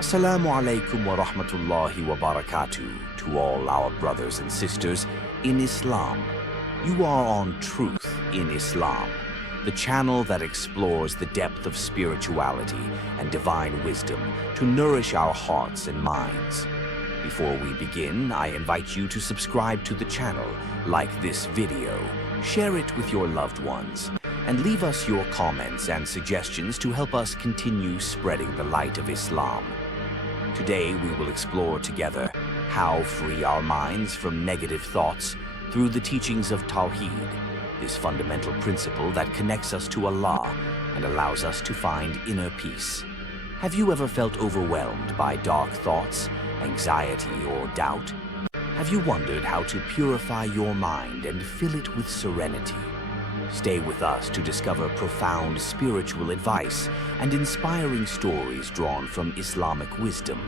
Assalāmu alaykum wa rahmatullahi wa barakatuh to all our brothers and sisters in Islam. You are on Truth in Islam, the channel that explores the depth of spirituality and divine wisdom to nourish our hearts and minds. Before we begin, I invite you to subscribe to the channel, like this video, share it with your loved ones, and leave us your comments and suggestions to help us continue spreading the light of Islam. Today we will explore together how free our minds from negative thoughts through the teachings of Tawheed, this fundamental principle that connects us to Allah and allows us to find inner peace. Have you ever felt overwhelmed by dark thoughts, anxiety, or doubt? Have you wondered how to purify your mind and fill it with serenity? Stay with us to discover profound spiritual advice and inspiring stories drawn from Islamic wisdom.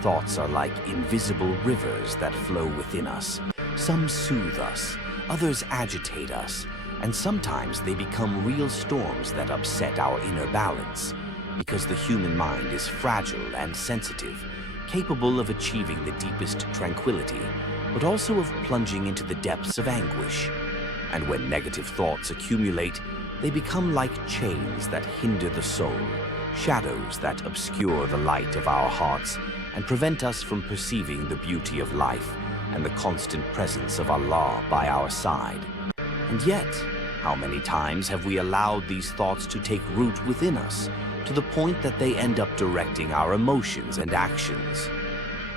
Thoughts are like invisible rivers that flow within us. Some soothe us, others agitate us, and sometimes they become real storms that upset our inner balance. Because the human mind is fragile and sensitive, capable of achieving the deepest tranquility, but also of plunging into the depths of anguish. And when negative thoughts accumulate, they become like chains that hinder the soul, shadows that obscure the light of our hearts and prevent us from perceiving the beauty of life and the constant presence of Allah by our side. And yet, how many times have we allowed these thoughts to take root within us, to the point that they end up directing our emotions and actions?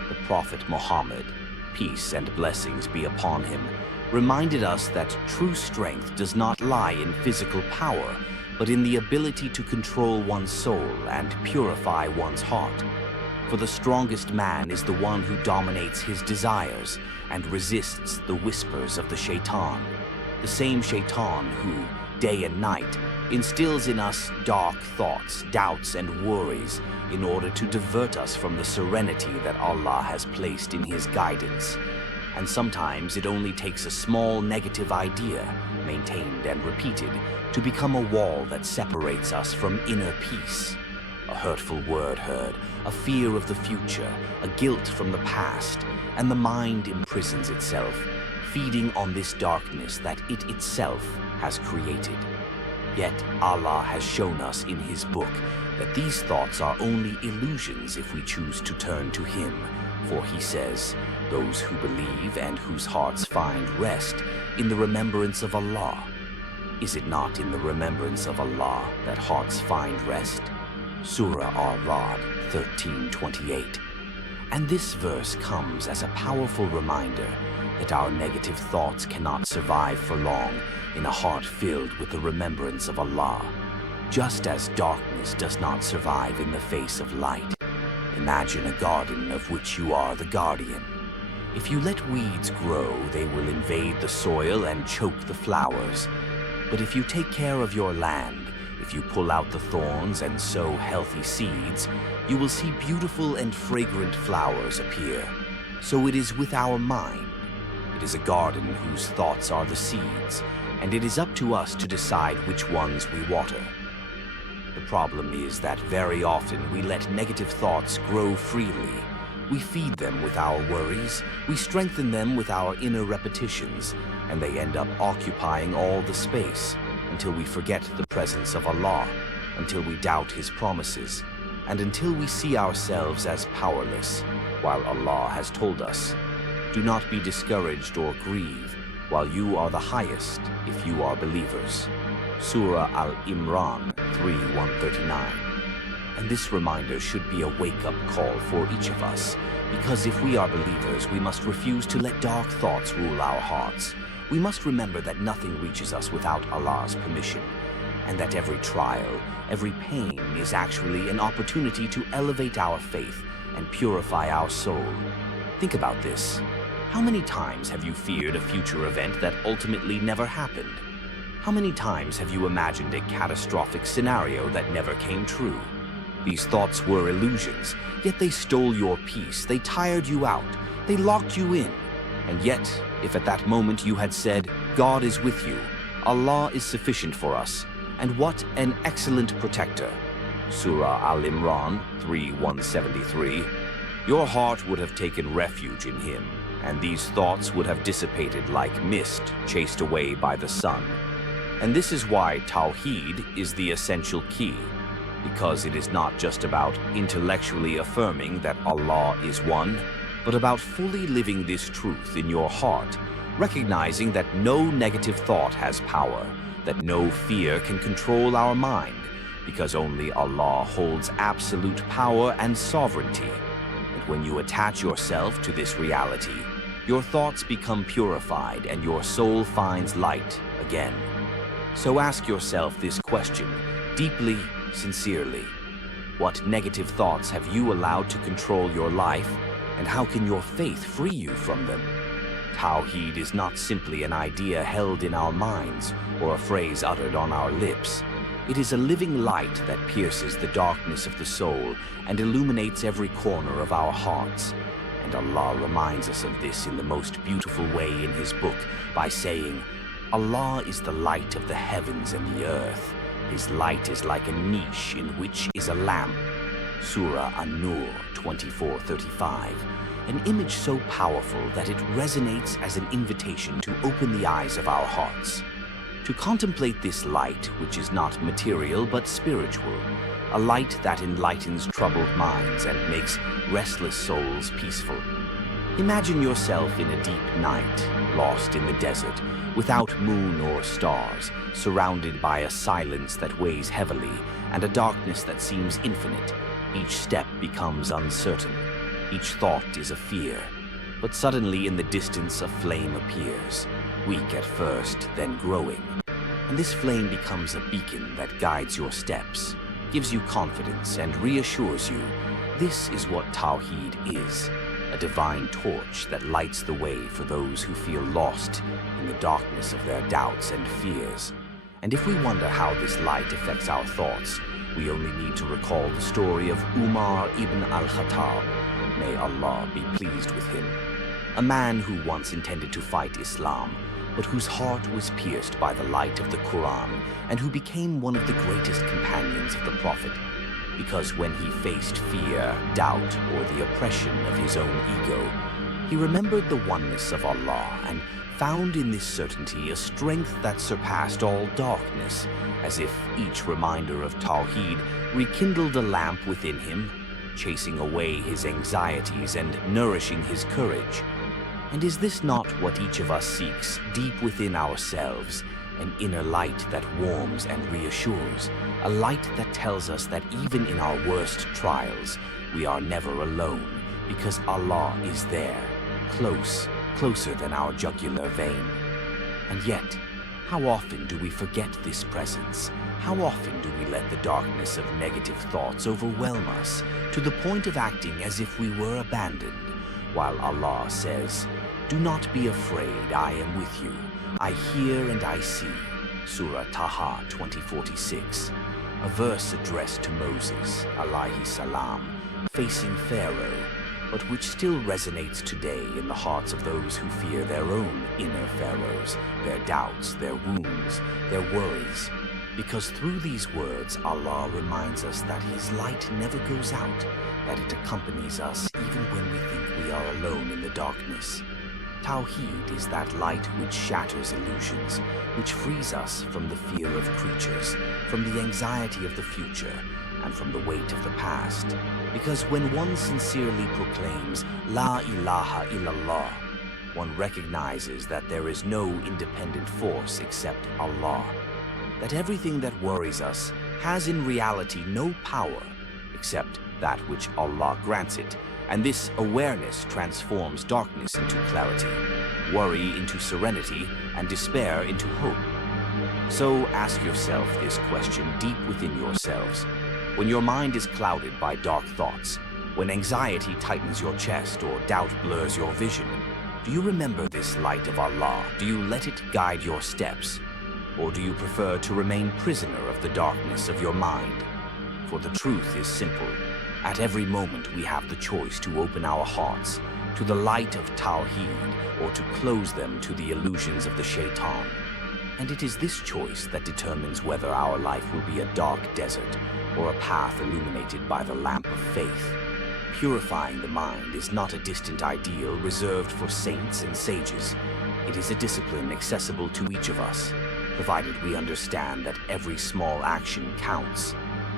The Prophet Muhammad, peace and blessings be upon him, reminded us that true strength does not lie in physical power, but in the ability to control one's soul and purify one's heart. For the strongest man is the one who dominates his desires and resists the whispers of the shaitan, the same shaitan who, day and night, instills in us dark thoughts, doubts, and worries in order to divert us from the serenity that Allah has placed in His guidance. And sometimes it only takes a small negative idea, maintained and repeated, to become a wall that separates us from inner peace. A hurtful word heard, a fear of the future, a guilt from the past, and the mind imprisons itself, feeding on this darkness that it itself has created. Yet Allah has shown us in His book that these thoughts are only illusions if we choose to turn to Him. For He says, "Those who believe and whose hearts find rest in the remembrance of Allah." Is it not in the remembrance of Allah that hearts find rest? Surah Ar-Ra'd 13:28. And this verse comes as a powerful reminder that our negative thoughts cannot survive for long in a heart filled with the remembrance of Allah, just as darkness does not survive in the face of light. Imagine a garden of which you are the guardian. If you let weeds grow, they will invade the soil and choke the flowers. But if you take care of your land, if you pull out the thorns and sow healthy seeds, you will see beautiful and fragrant flowers appear. So it is with our mind. It is a garden whose thoughts are the seeds, and it is up to us to decide which ones we water. The problem is that very often we let negative thoughts grow freely. We feed them with our worries, we strengthen them with our inner repetitions, and they end up occupying all the space until we forget the presence of Allah, until we doubt His promises, and until we see ourselves as powerless, while Allah has told us, "Do not be discouraged or grieve, while you are the highest if you are believers." Surah Al-Imran 3:139. And this reminder should be a wake-up call for each of us, because if we are believers, we must refuse to let dark thoughts rule our hearts. We must remember that nothing reaches us without Allah's permission, and that every trial, every pain is actually an opportunity to elevate our faith and purify our soul. Think about this. How many times have you feared a future event that ultimately never happened? How many times have you imagined a catastrophic scenario that never came true? These thoughts were illusions, yet they stole your peace, they tired you out, they locked you in. And yet, if at that moment you had said, "God is with you, Allah is sufficient for us, and what an excellent protector," Surah Al-Imran 3:173, your heart would have taken refuge in him, and these thoughts would have dissipated like mist chased away by the sun. And this is why Tawheed is the essential key, because it is not just about intellectually affirming that Allah is one, but about fully living this truth in your heart, recognizing that no negative thought has power, that no fear can control our mind, because only Allah holds absolute power and sovereignty. And when you attach yourself to this reality, your thoughts become purified and your soul finds light again. So ask yourself this question, deeply, sincerely. What negative thoughts have you allowed to control your life, and how can your faith free you from them? Tawheed is not simply an idea held in our minds or a phrase uttered on our lips. It is a living light that pierces the darkness of the soul and illuminates every corner of our hearts. And Allah reminds us of this in the most beautiful way in His book by saying, Allah is the light of the heavens and the earth. His light is like a niche in which is a lamp. Surah An-Nur 24:35. An image so powerful that it resonates as an invitation to open the eyes of our hearts, to contemplate this light which is not material but spiritual, a light that enlightens troubled minds and makes restless souls peaceful. Imagine yourself in a deep night, lost in the desert, without moon or stars, surrounded by a silence that weighs heavily and a darkness that seems infinite. Each step becomes uncertain. Each thought is a fear. But suddenly in the distance a flame appears, weak at first, then growing. And this flame becomes a beacon that guides your steps, gives you confidence and reassures you. This is what Tawheed is, a divine torch that lights the way for those who feel lost in the darkness of their doubts and fears. And if we wonder how this light affects our thoughts, we only need to recall the story of Umar ibn al-Khattab, may Allah be pleased with him, a man who once intended to fight Islam, but whose heart was pierced by the light of the Qur'an, and who became one of the greatest companions of the Prophet, because when he faced fear, doubt, or the oppression of his own ego, he remembered the oneness of Allah and found in this certainty a strength that surpassed all darkness, as if each reminder of Tawheed rekindled a lamp within him, chasing away his anxieties and nourishing his courage. And is this not what each of us seeks deep within ourselves, an inner light that warms and reassures, a light that tells us that even in our worst trials, we are never alone, because Allah is there, closer than our jugular vein. And yet, how often do we forget this presence? How often do we let the darkness of negative thoughts overwhelm us to the point of acting as if we were abandoned, while Allah says, "Do not be afraid, I am with you. I hear and I see." Surah Taha 20:46, a verse addressed to Moses, alayhi salam, facing Pharaoh, but which still resonates today in the hearts of those who fear their own inner pharaohs, their doubts, their wounds, their worries. Because through these words, Allah reminds us that His light never goes out, that it accompanies us even when we think we are alone in the darkness. Tawheed is that light which shatters illusions, which frees us from the fear of creatures, from the anxiety of the future, and from the weight of the past. Because when one sincerely proclaims La ilaha illallah, one recognizes that there is no independent force except Allah, that everything that worries us has in reality no power except that which Allah grants it, and this awareness transforms darkness into clarity, worry into serenity, and despair into hope. So ask yourself this question deep within yourselves. When your mind is clouded by dark thoughts, when anxiety tightens your chest or doubt blurs your vision, do you remember this light of Allah? Do you let it guide your steps? Or do you prefer to remain prisoner of the darkness of your mind? For the truth is simple. At every moment we have the choice to open our hearts to the light of Tawheed or to close them to the illusions of the shaitan. And it is this choice that determines whether our life will be a dark desert or a path illuminated by the lamp of faith. Purifying the mind is not a distant ideal reserved for saints and sages. It is a discipline accessible to each of us, provided we understand that every small action counts,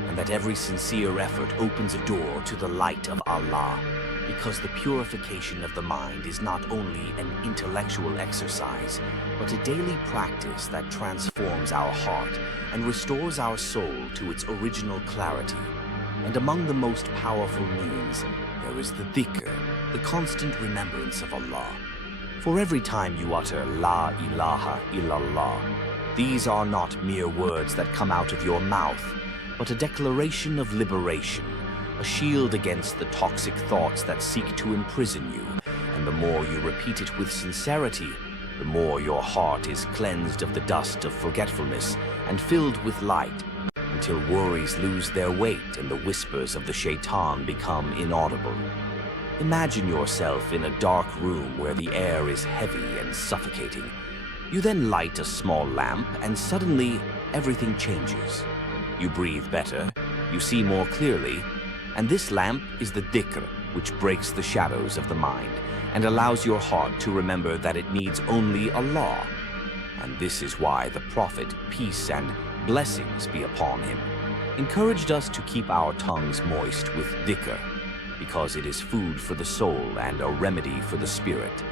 and that every sincere effort opens a door to the light of Allah, because the purification of the mind is not only an intellectual exercise, but a daily practice that transforms our heart and restores our soul to its original clarity. And among the most powerful means, there is the dhikr, the constant remembrance of Allah. For every time you utter La ilaha illallah, these are not mere words that come out of your mouth, but a declaration of liberation, a shield against the toxic thoughts that seek to imprison you. And the more you repeat it with sincerity, the more your heart is cleansed of the dust of forgetfulness and filled with light, until worries lose their weight and the whispers of the shaitan become inaudible. Imagine yourself in a dark room where the air is heavy and suffocating. You then light a small lamp and suddenly everything changes. You breathe better, you see more clearly, and this lamp is the dhikr, which breaks the shadows of the mind and allows your heart to remember that it needs only Allah. And this is why the Prophet, peace and blessings be upon him, encouraged us to keep our tongues moist with dhikr, because it is food for the soul and a remedy for the spirit.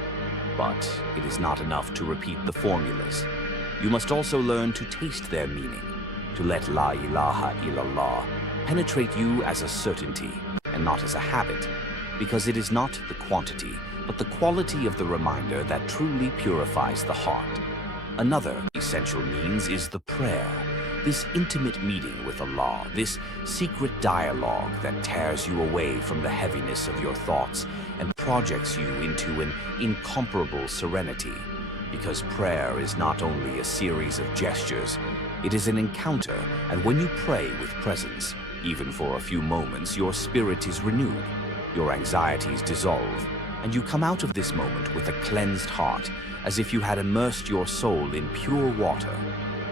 But it is not enough to repeat the formulas. You must also learn to taste their meaning, to let La ilaha illallah penetrate you as a certainty and not as a habit, because it is not the quantity, but the quality of the reminder that truly purifies the heart. Another essential means is the prayer, this intimate meeting with Allah, this secret dialogue that tears you away from the heaviness of your thoughts and projects you into an incomparable serenity. Because prayer is not only a series of gestures, it is an encounter, and when you pray with presence, even for a few moments, your spirit is renewed, your anxieties dissolve, and you come out of this moment with a cleansed heart, as if you had immersed your soul in pure water.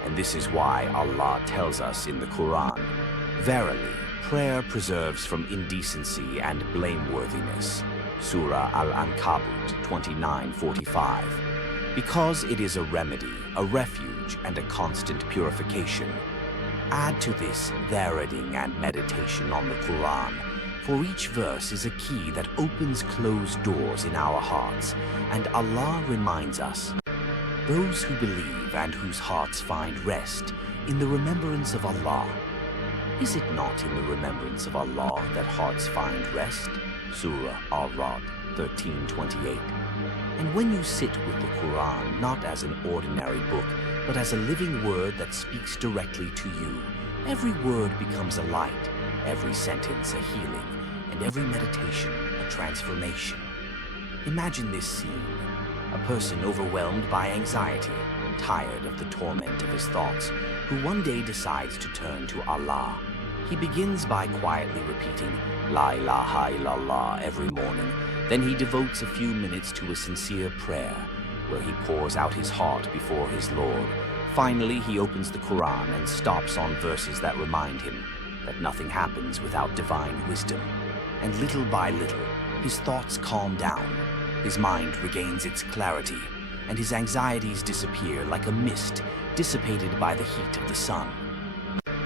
And this is why Allah tells us in the Qur'an, "Verily, prayer preserves from indecency and blameworthiness." Surah Al-Ankabut 29:45. Because it is a remedy, a refuge, and a constant purification. Add to this their reading and meditation on the Qur'an, for each verse is a key that opens closed doors in our hearts, and Allah reminds us, those who believe and whose hearts find rest in the remembrance of Allah. Is it not in the remembrance of Allah that hearts find rest? Surah Al-Ra'd 13:28. And when you sit with the Qur'an not as an ordinary book, but as a living word that speaks directly to you, every word becomes a light, every sentence a healing, and every meditation a transformation. Imagine this scene: a person overwhelmed by anxiety, tired of the torment of his thoughts, who one day decides to turn to Allah. He begins by quietly repeating La ilaha illallah every morning. Then he devotes a few minutes to a sincere prayer, where he pours out his heart before his Lord. Finally, he opens the Qur'an and stops on verses that remind him that nothing happens without divine wisdom. And little by little, his thoughts calm down, his mind regains its clarity, and his anxieties disappear like a mist dissipated by the heat of the sun.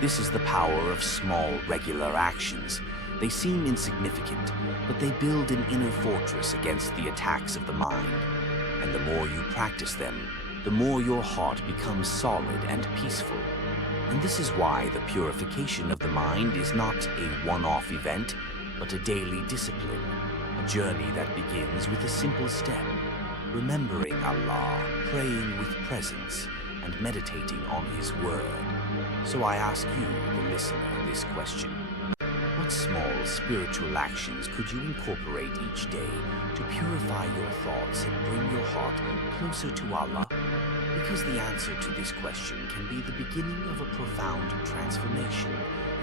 This is the power of small, regular actions. They seem insignificant, but they build an inner fortress against the attacks of the mind. And the more you practice them, the more your heart becomes solid and peaceful. And this is why the purification of the mind is not a one-off event, but a daily discipline, a journey that begins with a simple step, remembering Allah, praying with presence, and meditating on His Word. So I ask you, the listener, this question. What small spiritual actions could you incorporate each day to purify your thoughts and bring your heart closer to Allah? Because the answer to this question can be the beginning of a profound transformation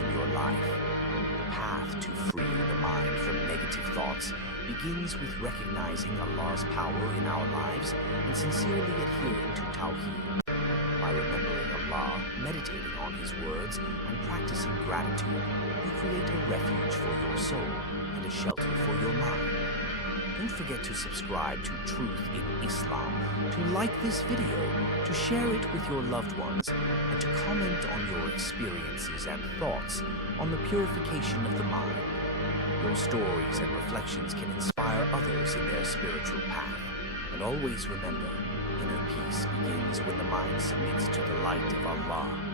in your life. The path to freeing the mind from negative thoughts begins with recognizing Allah's power in our lives and sincerely adhering to Tawheed. By remembering Allah, meditating on His words and practicing gratitude, you create a refuge for your soul and a shelter for your mind. Don't forget to subscribe to Truth in Islam, to like this video, to share it with your loved ones, and to comment on your experiences and thoughts on the purification of the mind. Your stories and reflections can inspire others in their spiritual path. And always remember, inner peace begins when the mind submits to the light of Allah.